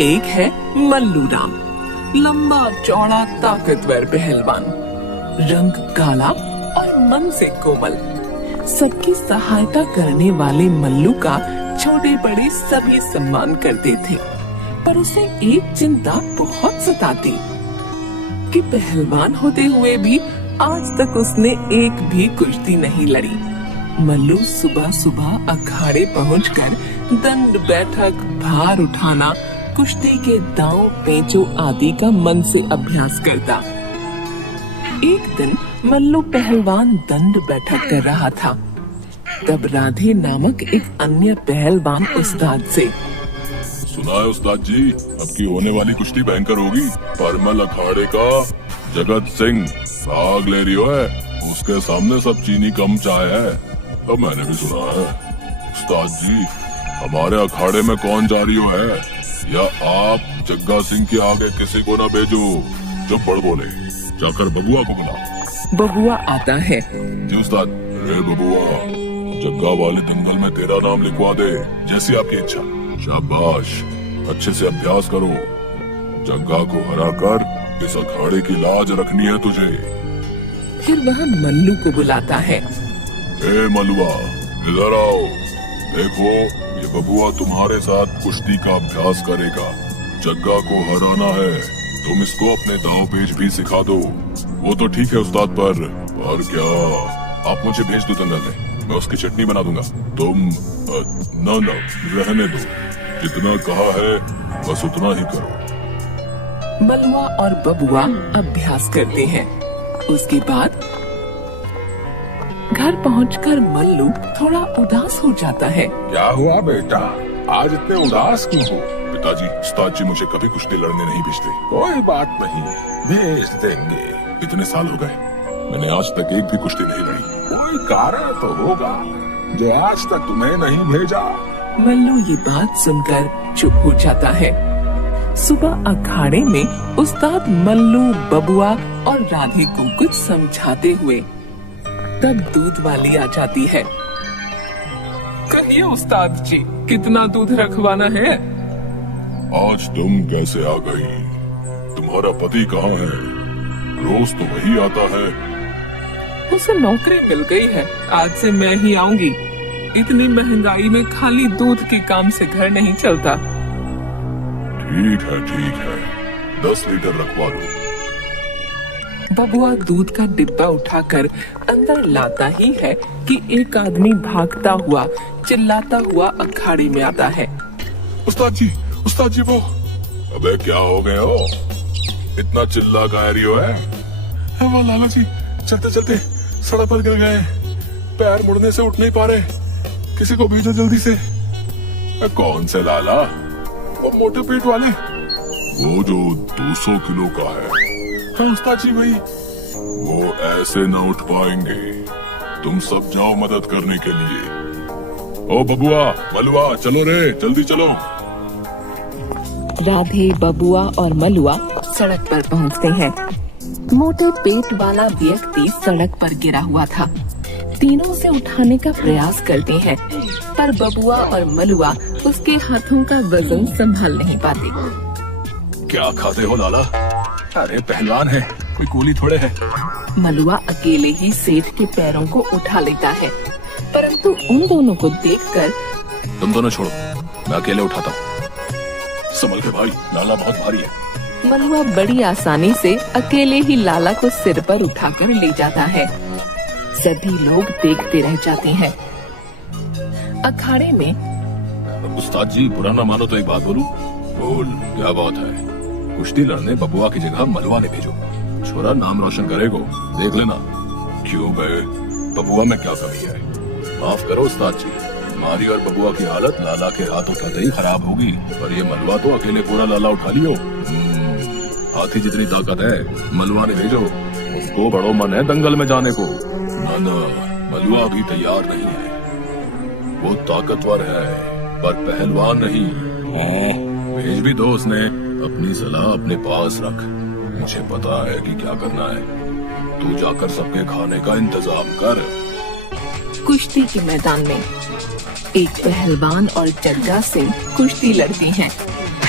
एक है मल्लू राम, लंबा चौड़ा ताकतवर पहलवान, रंग काला और मन से कोमल। सबकी सहायता करने वाले मल्लू का छोटे बड़े सभी सम्मान करते थे, पर उसे एक चिंता बहुत सताती कि पहलवान होते हुए भी आज तक उसने एक भी कुश्ती नहीं लड़ी। मल्लू सुबह सुबह अखाड़े पहुंचकर दंड बैठक, भार उठाना, कुश्ती के दांव पेंचों आदि का मन से अभ्यास करता। एक दिन मल्लू पहलवान दंड बैठक कर रहा था, तब राधे नामक एक अन्य पहलवान उस्ताद से, सुना है उस्ताद जी, अब की होने वाली कुश्ती भयंकर होगी। परमल अखाड़े का जगत सिंह भाग ले रही है, उसके सामने सब चीनी कम चाय है। अब मैंने भी सुना है। उस्ताद जी, हमारे अखाड़े में कौन जा रही है, या आप जग्गा सिंह के आगे किसी को ना भेजो। जो बड़ बोले, जाकर बबुआ को बुला। बबुआ आता है। जी उस्ताद। रे बबुआ, जग्गा वाले दंगल में तेरा नाम लिखवा दे, जैसी आपकी इच्छा। शाबाश, अच्छे से अभ्यास करो। जग्गा को हरा कर इस अखाड़े की लाज रखनी है तुझे। फिर वह मल्लू को बुलाता है। ए मलुआ, इधर आओ। देखो, ये बबुआ तुम्हारे साथ कुश्ती का अभ्यास करेगा। जग्गा को हराना है, तुम इसको अपने दांव पेच भी सिखा दो। वो तो ठीक है उस्ताद, पर क्या आप मुझे भेज दो दंगल में, मैं उसकी चटनी बना दूंगा। तुम ना रहने दो, जितना कहा है बस उतना ही करो। मलुआ और बबुआ अभ्यास करते हैं। उसके बाद घर पहुंचकर मल्लू थोड़ा उदास हो जाता है। क्या हुआ बेटा, आज इतने उदास क्यों हो? पिताजी, उस्ताद जी मुझे कभी कुश्ती लड़ने नहीं भेजते। कोई बात नहीं, भेज देंगे। इतने साल हो गए, मैंने आज तक एक भी कुश्ती नहीं लड़ी। कोई कारण तो होगा जो आज तक तुम्हें नहीं भेजा। मल्लू ये बात सुनकर चुप हो जाता है। सुबह अखाड़े में उस्ताद मल्लू, बबुआ और राधे को कुछ समझाते हुए तब दूध वाली आ जाती है। कहिए उस्ताद जी, कितना दूध रखवाना है? आज तुम कैसे आ गई? तुम्हारा पति कहाँ है? रोज तो वही आता है। उसे नौकरी मिल गई है, आज से मैं ही आऊंगी। इतनी महंगाई में खाली दूध के काम से घर नहीं चलता। ठीक है, 10 लीटर रखवा दो। बबुआ दूध का डिब्बा उठाकर अंदर लाता ही है कि एक आदमी भागता हुआ, चिल्लाता हुआ अखाड़े में आता है। उस्ताद जी वो। अबे क्या हो गए हो, इतना चिल्ला का रही हो है? वो लाला जी चलते चलते सड़क पर गिर गए, पैर मुड़ने से उठ नहीं पा रहे, किसी को भेजो जल्दी से। कौन से लाला? वो मोटे पेट वाले, वो जो 200 किलो का है। हाँ उस्ताद जी वही। वो ऐसे न उठ पाएंगे, तुम सब जाओ मदद करने के लिए। ओ बबुआ, मलुआ, चलो रे, जल्दी चलो। राधे, बबुआ और मलुआ सड़क पर पहुंचते हैं। मोटे पेट वाला व्यक्ति सड़क पर गिरा हुआ था। तीनों उसे उठाने का प्रयास करते हैं, पर बबुआ और मलुआ उसके हाथों का वजन संभाल नहीं पाते। क्या खाते हो लाला? अरे पहलवान है, कोई गोली थोड़े है। मलुआ अकेले ही सेठ के पैरों को उठा लेता है, परंतु उन दोनों को देखकर, तुम दोनों छोड़ो, मैं अकेले उठाता हूँ। संभल के भाई, लाला बहुत भारी है। मलुआ बड़ी आसानी से अकेले ही लाला को सिर पर उठाकर ले जाता है। सभी लोग देखते रह जाते हैं। अखाड़े में उस्ताद जी, बुरा ना मानो तो एक बात बोलूं? बोल, क्या बात है? कुश्ती लड़ने बबुआ की जगह मलुआ ने भेजो, छोरा नाम रोशन करेगा, देख लेना। क्यों बे, बबुआ में क्या कमी है? माफ करो उस्ताद जी, हमारी और बबुआ की हालत लाला के हाथ उठाते ही खराब होगी, पर ये मलुआ तो अकेले पूरा लाला उठा लियो। हाथी जितनी ताकत है, मलुआ ने भेजो, उसको बड़ो मन है दंगल में जाने को। ना, मलुआ भी तैयार नहीं है। वो ताकतवर है, पर पहलवान नहीं। भेज भी दो उसने, अपनी सलाह अपने पास रख। मुझे पता है कि क्या करना है, तू जाकर सबके खाने का इंतजाम कर। कुश्ती के मैदान में एक पहलवान और जग्गा सिंह कुश्ती लड़ते हैं।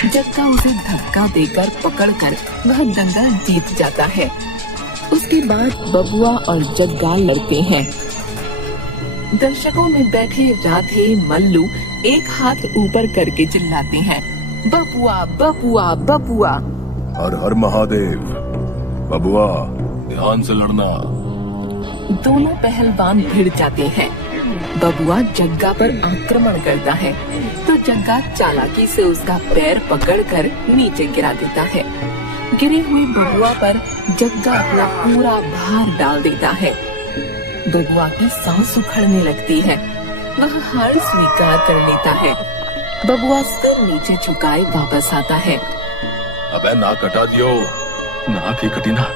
जग्गा उसे धक्का देकर पकड़कर वह दंगल जीत जाता है। उसके बाद बबुआ और जग्गा लड़ते हैं। दर्शकों में बैठे राधे मल्लू एक हाथ ऊपर करके चिल्लाते हैं, बबुआ बबुआ बबुआ। हर हर महादेव। बबुआ ध्यान से लड़ना। दोनों पहलवान भिड़ जाते हैं। बबुआ जग्गा पर आक्रमण करता है तो जग्गा चालाकी से उसका पैर पकड़कर नीचे गिरा देता है। गिरे हुए बबुआ पर जग्गा अपना पूरा भार डाल देता है। बबुआ की सांस उखड़ने लगती है। वह हार स्वीकार कर लेता है। बबुआ सिर नीचे झुकाए वापस आता है। अबे नाक कटा दियो। नाक ही कटी ना,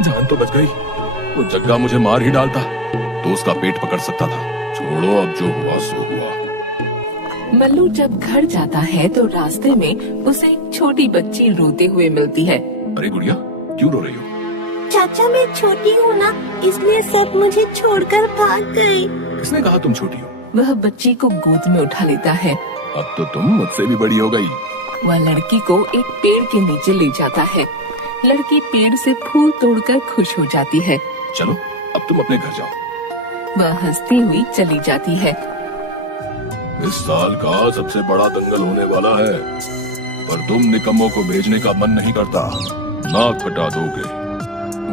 जान तो बच गई। वो जग्गा मुझे मार ही डालता तो उसका पेट पकड़ सकता था। छोड़ो, अब जो हुआ सो हुआ। मल्लू जब घर जाता है तो रास्ते में उसे एक छोटी बच्ची रोते हुए मिलती है। अरे गुड़िया, क्यों रो रही हो? चाचा मैं छोटी हूँ ना, इसलिए सब मुझे छोड़कर भाग गए। किसने कहा तुम छोटी हो? वह बच्ची को गोद में उठा लेता है। अब तो तुम मुझसे भी बड़ी हो गई। वह लड़की को एक पेड़ के नीचे ले जाता है। लड़की पेड़ से फूल तोड़कर खुश हो जाती है। चलो अब तुम अपने घर जाओ। वह हंसती हुई चली जाती है। इस साल का सबसे बड़ा दंगल होने वाला है, पर तुम निकम्मों को भेजने का मन नहीं करता। नाक कटा दोगे।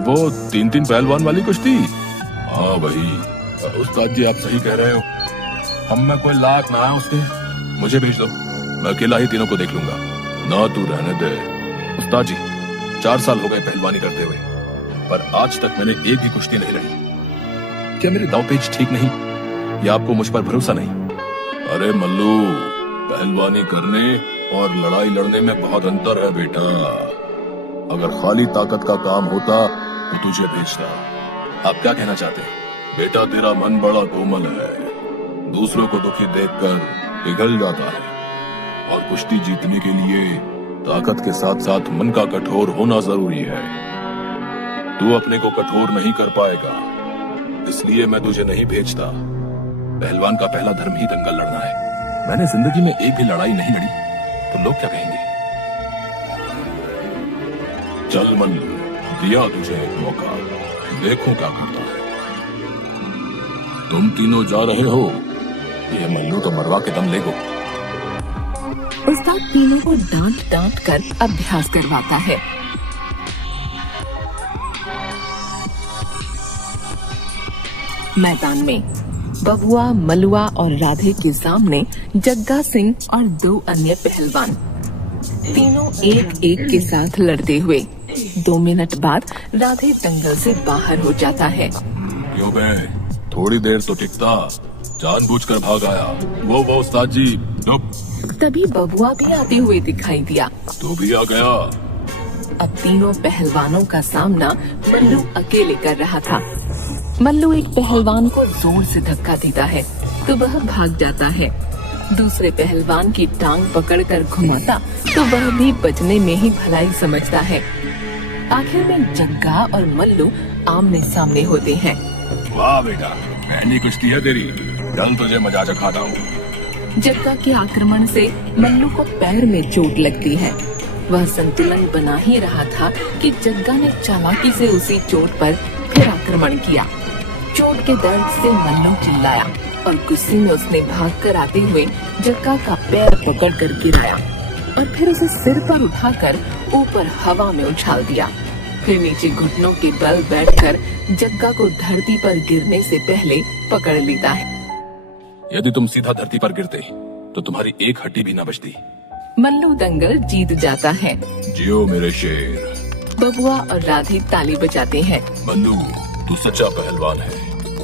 वो 3-3 पहलवान वाली कुश्ती? हाँ वही। उस्ताद जी आप सही कह रहे हो। हम में कोई लाख ना है उसके। मुझे भेज दो, मैं अकेला ही तीनों को देख लूंगा। ना तू रहने दे। उस्ताद जी 4 साल हो गए पहलवानी करते हुए, पर आज तक मैंने एक भी कुश्ती नहीं लड़ी। क्या मेरे दांव पेच ठीक नहीं, या आपको मुझ पर भरोसा नहीं? अरे मल्लू, पहलवानी करने और लड़ाई लड़ने में बहुत अंतर है बेटा। अगर खाली ताकत का काम होता तो तुझे भेजता। आप क्या कहना चाहते हैं? बेटा तेरा मन बड़ा कोमल है, दूसरों को दुखी देखकर पिघल जाता है, और कुश्ती जीतने के लिए ताकत के साथ साथ मन का कठोर होना जरूरी है। तू अपने को कठोर नहीं कर पाएगा, इसलिए मैं तुझे नहीं भेजता। पहलवान का पहला धर्म ही दंगल लड़ना है। मैंने जिंदगी में एक भी लड़ाई नहीं लड़ी, तो लोग क्या कहेंगे? चल मल्लू, दिया तुझे एक मौका, देखो क्या करता है। तुम तीनों जा रहे हो, ये मल्लू तो मरवा के दम लेगो। उस्ताद तीनों को डांट डांट कर अभ्यास करवाता है। मैदान में बबुआ, मलुआ और राधे के सामने जग्गा सिंह और 2 अन्य पहलवान, तीनों एक एक के साथ लड़ते हुए। 2 मिनट बाद राधे दंगल से बाहर हो जाता है। क्यों बे, थोड़ी देर तो टिकता, जानबूझकर भाग आया। वो उस्ताद जी चुप। तभी बबुआ भी आते हुए दिखाई दिया। तू भी आ गया। अब तीनों पहलवानों का सामना मल्लू अकेले कर रहा था। मल्लू एक पहलवान को जोर से धक्का देता है तो वह भाग जाता है। दूसरे पहलवान की टांग पकड़कर घुमाता तो वह भी बचने में ही भलाई समझता है। आखिर में जग्गा और मल्लू आमने सामने होते हैं। वाह बेटा, पहली कुश्ती है तेरी, चल तुझे मजा चखाता हूँ। जग्गा के आक्रमण से मल्लू को पैर में चोट लगती है। वह संतुलन बना ही रहा था कि जग्गा ने चालाकी से उसी चोट पर फिर आक्रमण किया। चोट के दर्द से मल्लू चिल्लाया और गुस्से में उसने भागकर आते हुए जग्गा का पैर पकड़कर गिराया और फिर उसे सिर पर उठाकर ऊपर हवा में उछाल दिया। फिर नीचे घुटनों के बल बैठकर जग्गा को धरती पर गिरने से पहले पकड़ लेता है। यदि तुम सीधा धरती पर गिरते तो तुम्हारी एक हड्डी भी न बचती। मल्लू दंगल जीत जाता है। जियो मेरे शेर। बबुआ और राधे ताली बजाते हैं। मल्लू, तू सच्चा पहलवान है।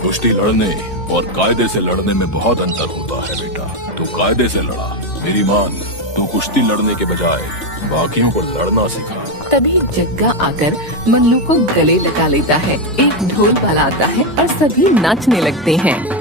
कुश्ती लड़ने और कायदे से लड़ने में बहुत अंतर होता है बेटा। तू कायदे से लड़ा, मेरी मान। तू कुश्ती लड़ने के बजाय बाकियों को लड़ना सिखा। तभी जग्गा आकर मल्लू को गले लगा लेता है। एक ढोल वाला आता है और सभी नाचने लगते हैं।